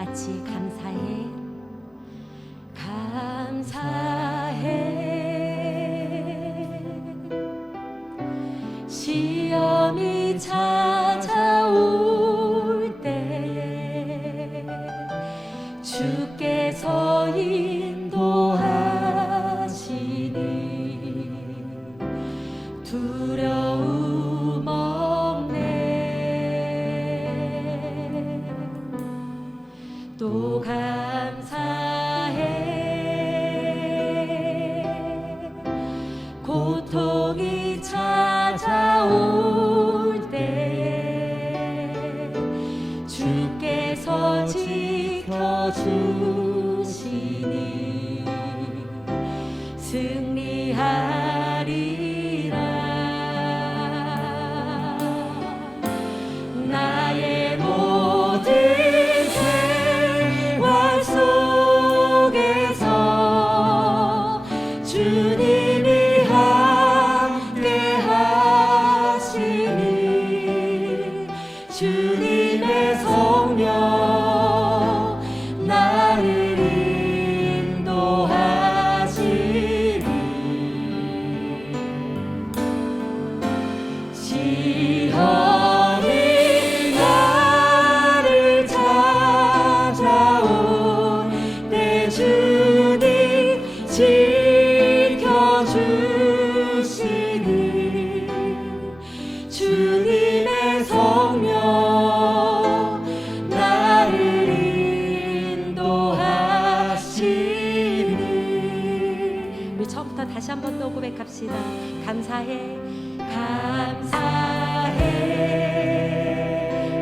같이 감사해 감사해. 시험이 찾아올 때에 주께서 인도하시니 두려움 없네. 또 감사해. 고통이 찾아올 때에 주께서 지켜주시니 승리하리라. 나의 모든 생활 속에서 주님이 함께 하시니 주님의 성령 나를 인도하시니 시험이 나를 찾아올 때 주님 지켜주시니 주님의 성령 나를 인도하시니. 우리 처음부터 다시 한 번 더 고백합시다. 감사해 감사해.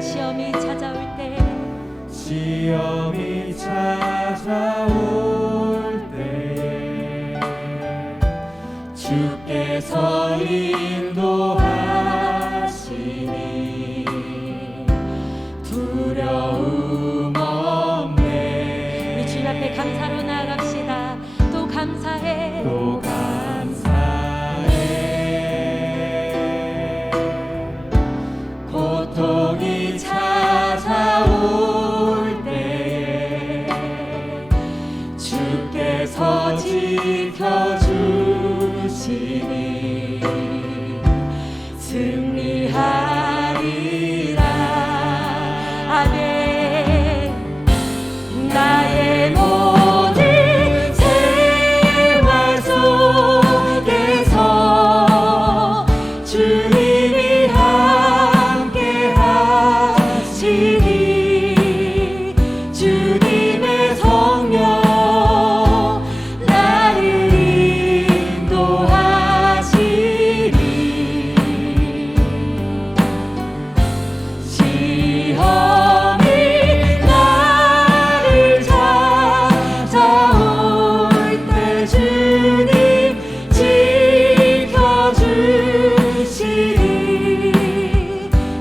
시험이 찾아올 때 시험이 찾아올 때에 주께서 인도하시니 두려움 없네. 우리 주님 앞에 감사로 나아갑시다. 또 감사해 또 감사해. 고통이 찾아올 때에 주께서 지켜주시니 승리하리라. 아멘. 나의 모든 생활 속에서 주님이 함께 하시니 주님의 성령 나를 인도하시니 시험이 나를 찾아올 때 주님 지켜주시니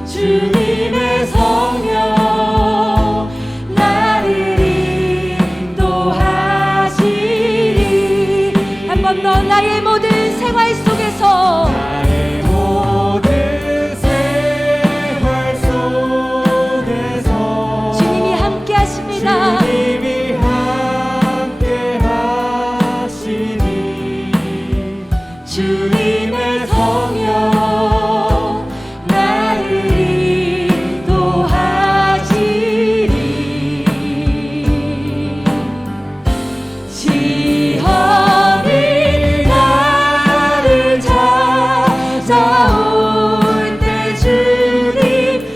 주님의 성령 나를 인도하시니. 한 번 더 나의 모든 생활 속에서 나의 모든 생활 속에서 주님이 함께 하십니다. 주님이 함께 하시니 주님의 성령 나를 인도하시니 시험이 나를 찾아올 때 주님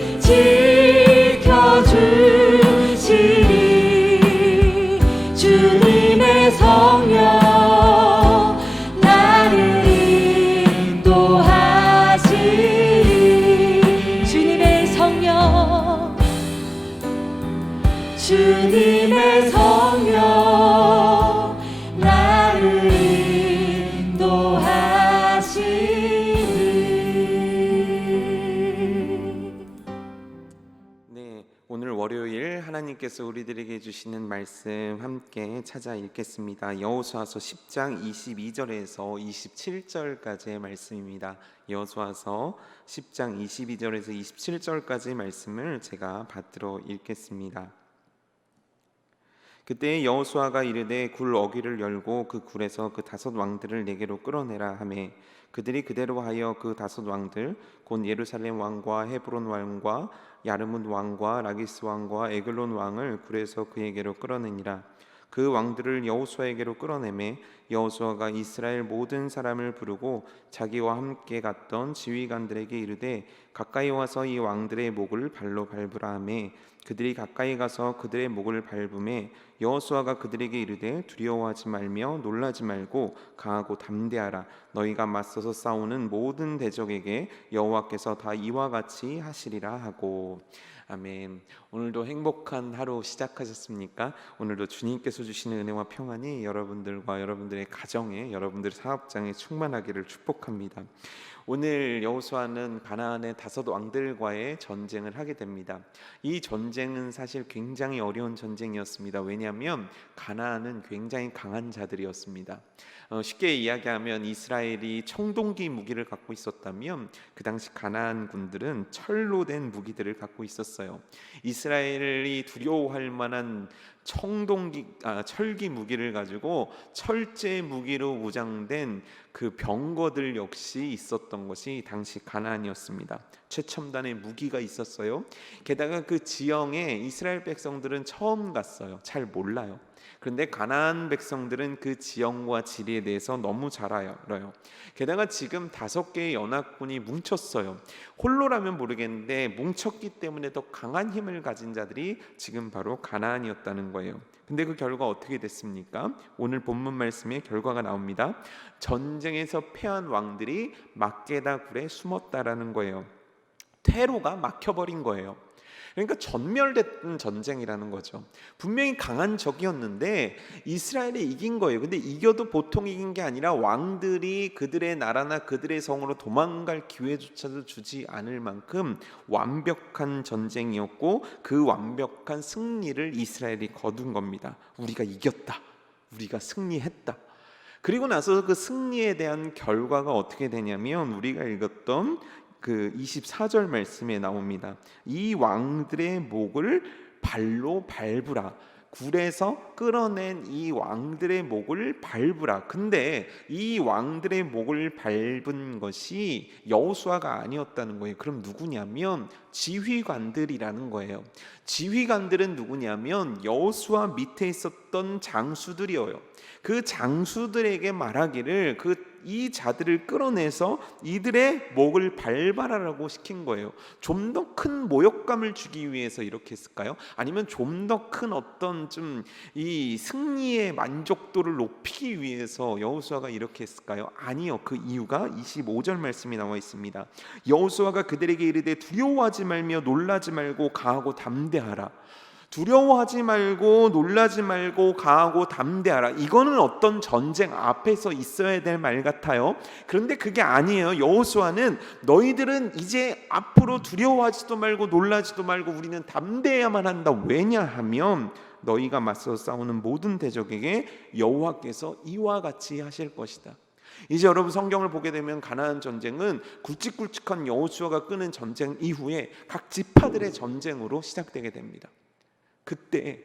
지켜주시니 주님의 성령 나를 인도하시니 주님의 성령 주님의 성령 나를 인도하시니. 네, 오늘 월요일 하나님께서 우리들에게 주시는 말씀 함께 찾아 읽겠습니다. 여호수아서 10장 22절에서 27절까지의 말씀입니다. 여호수아서 10장 22절에서 27절까지의 말씀을 제가 받들어 읽겠습니다. 그때 여호수아가 이르되 굴 어귀를 열고 그 굴에서 그 5 왕들을 내게로 끌어내라 하매 그들이 그대로 하여 그 5 왕들 곧 예루살렘 왕과 헤브론 왕과 야르문 왕과 라기스 왕과 에글론 왕을 굴에서 그에게로 끌어내니라. 그 왕들을 여호수아에게로 끌어내매 여호수아가 이스라엘 모든 사람을 부르고 자기와 함께 갔던 지휘관들에게 이르되 가까이 와서 이 왕들의 목을 발로 밟으라 하매 그들이 가까이 가서 그들의 목을 밟음에 여호수아가 그들에게 이르되 두려워하지 말며 놀라지 말고 강하고 담대하라. 너희가 맞서서 싸우는 모든 대적에게 여호와께서 다 이와 같이 하시리라 하고. 아멘. 오늘도 행복한 하루 시작하셨습니까? 오늘도 주님께서 주시는 은혜와 평안이 여러분들과 여러분들의 가정에, 여러분들의 사업장에 충만하기를 축복합니다. 오늘 여호수아는 가나안의 5 왕들과의 전쟁을 하게 됩니다. 이 전쟁은 사실 굉장히 어려운 전쟁이었습니다. 왜냐하면 가나안은 굉장히 강한 자들이었습니다. 쉽게 이야기하면 이스라엘이 청동기 무기를 갖고 있었다면 그 당시 가나안 군들은 철로 된 무기들을 갖고 있었어요. 이스라엘이 두려워할 만한 철기 무기를 가지고 철제 무기로 무장된 그 병거들 역시 있었던 것이 당시 가나안이었습니다. 최첨단의 무기가 있었어요. 게다가 그 지형에 이스라엘 백성들은 처음 갔어요. 잘 몰라요. 그런데 가나안 백성들은 그 지형과 지리에 대해서 너무 잘 알아요. 게다가 지금 5개의 연합군이 뭉쳤어요. 홀로라면 모르겠는데 뭉쳤기 때문에 더 강한 힘을 가진 자들이 지금 바로 가나안이었다는 거예요. 근데 그 결과 어떻게 됐습니까? 오늘 본문 말씀에 결과가 나옵니다. 전쟁에서 패한 왕들이 막게다 굴에 숨었다라는 거예요. 퇴로가 막혀버린 거예요. 그러니까 전멸된 전쟁이라는 거죠. 분명히 강한 적이었는데 이스라엘이 이긴 거예요. 근데 이겨도 보통 이긴 게 아니라 왕들이 그들의 나라나 그들의 성으로 도망갈 기회조차도 주지 않을 만큼 완벽한 전쟁이었고 그 완벽한 승리를 이스라엘이 거둔 겁니다. 우리가 이겼다. 우리가 승리했다. 그리고 나서 그 승리에 대한 결과가 어떻게 되냐면 우리가 읽었던 그 24절 말씀에 나옵니다. 이 왕들의 목을 발로 밟으라. 굴에서 끌어낸 이 왕들의 목을 밟으라. 근데 이 왕들의 목을 밟은 것이 여호수아가 아니었다는 거예요. 그럼 누구냐면 지휘관들이라는 거예요. 지휘관들은 누구냐면 여호수아 밑에 있었던 장수들이에요. 그 장수들에게 말하기를 이 자들을 끌어내서 이들의 목을 밟아라라고 시킨 거예요. 좀 더 큰 모욕감을 주기 위해서 이렇게 했을까요? 아니면 좀 더 큰 어떤 좀 이 승리의 만족도를 높이기 위해서 여호수아가 이렇게 했을까요? 아니요. 그 이유가 25절 말씀이 나와 있습니다. 여호수아가 그들에게 이르되 두려워하지 말며 놀라지 말고 강하고 담대하라. 두려워하지 말고 놀라지 말고 강하고 담대하라. 이거는 어떤 전쟁 앞에서 있어야 될 말 같아요. 그런데 그게 아니에요. 여호수아는 너희들은 이제 앞으로 두려워하지도 말고 놀라지도 말고 우리는 담대해야만 한다. 왜냐하면 너희가 맞서 싸우는 모든 대적에게 여호와께서 이와 같이 하실 것이다. 이제 여러분 성경을 보게 되면 가나안 전쟁은 굵직굵직한 여호수아가 끄는 전쟁 이후에 각 지파들의 전쟁으로 시작되게 됩니다. 그때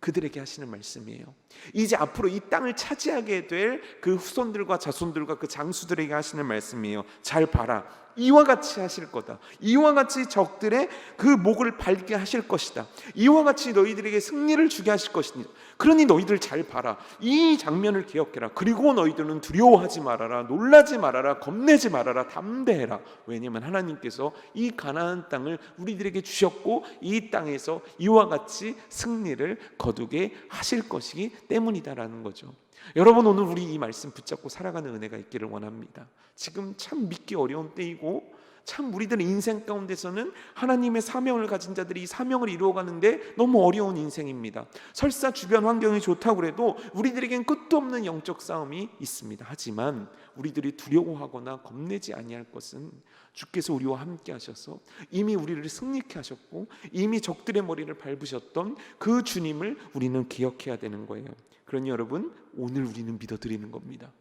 그들에게 하시는 말씀이에요. 이제 앞으로 이 땅을 차지하게 될 그 후손들과 자손들과 그 장수들에게 하시는 말씀이에요. 잘 봐라. 이와 같이 하실 거다. 이와 같이 적들의 그 목을 밟게 하실 것이다. 이와 같이 너희들에게 승리를 주게 하실 것이니 그러니 너희들 잘 봐라. 이 장면을 기억해라. 그리고 너희들은 두려워하지 말아라. 놀라지 말아라. 겁내지 말아라. 담대해라. 왜냐하면 하나님께서 이 가나안 땅을 우리들에게 주셨고 이 땅에서 이와 같이 승리를 거두게 하실 것이기 때문이다라는 거죠. 여러분 오늘 우리 이 말씀 붙잡고 살아가는 은혜가 있기를 원합니다. 지금 참 믿기 어려운 때이고 참 우리들의 인생 가운데서는 하나님의 사명을 가진 자들이 이 사명을 이루어가는데 너무 어려운 인생입니다. 설사 주변 환경이 좋다고 해도 우리들에겐 끝도 없는 영적 싸움이 있습니다. 하지만 우리들이 두려워하거나 겁내지 아니할 것은 주께서 우리와 함께 하셔서 이미 우리를 승리케 하셨고 이미 적들의 머리를 밟으셨던 그 주님을 우리는 기억해야 되는 거예요. 그러니 여러분 오늘 우리는 믿어드리는 겁니다.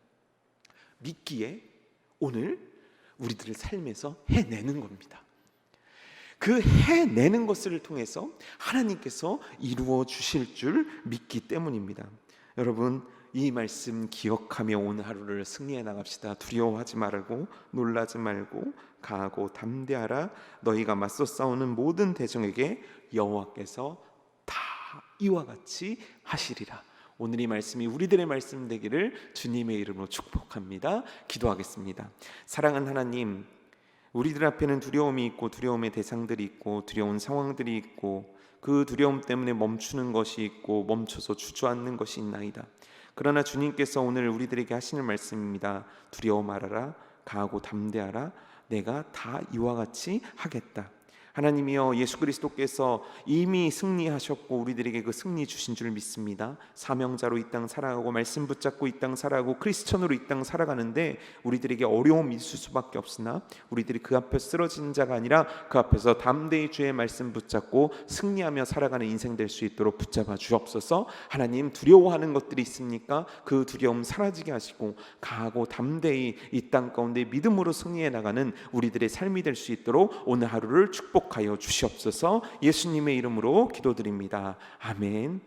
믿기에 오늘 우리들의 삶에서 해내는 겁니다. 그 해내는 것을 통해서 하나님께서 이루어 주실 줄 믿기 때문입니다. 여러분, 이 말씀 기억하며 오늘 하루를 승리해 나갑시다. 두려워하지 말고 놀라지 말고 강하고 담대하라. 너희가 맞서 싸우는 모든 대적에게 여호와께서 다 이와 같이 하시리라. 오늘 이 말씀이 우리들의 말씀 되기를 주님의 이름으로 축복합니다. 기도하겠습니다. 사랑하는 하나님, 우리들 앞에는 두려움이 있고 두려움의 대상들이 있고 두려운 상황들이 있고 그 두려움 때문에 멈추는 것이 있고 멈춰서 주저앉는 것이 있나이다. 그러나 주님께서 오늘 우리들에게 하시는 말씀입니다. 두려워 말아라. 강하고 담대하라. 내가 다 이와 같이 하겠다. 하나님이여, 예수 그리스도께서 이미 승리하셨고 우리들에게 그 승리 주신 줄 믿습니다. 사명자로 이 땅 살아가고 말씀 붙잡고 이 땅 살아가고 크리스천으로 이 땅 살아가는데 우리들에게 어려움이 있을 수밖에 없으나 우리들이 그 앞에 쓰러진 자가 아니라 그 앞에서 담대히 주의 말씀 붙잡고 승리하며 살아가는 인생 될 수 있도록 붙잡아 주옵소서. 하나님, 두려워하는 것들이 있습니까? 그 두려움 사라지게 하시고 강하고 담대히 이 땅 가운데 믿음으로 승리해 나가는 우리들의 삶이 될 수 있도록 오늘 하루를 축복하여 주시옵소서. 예수님의 이름으로 기도드립니다. 아멘.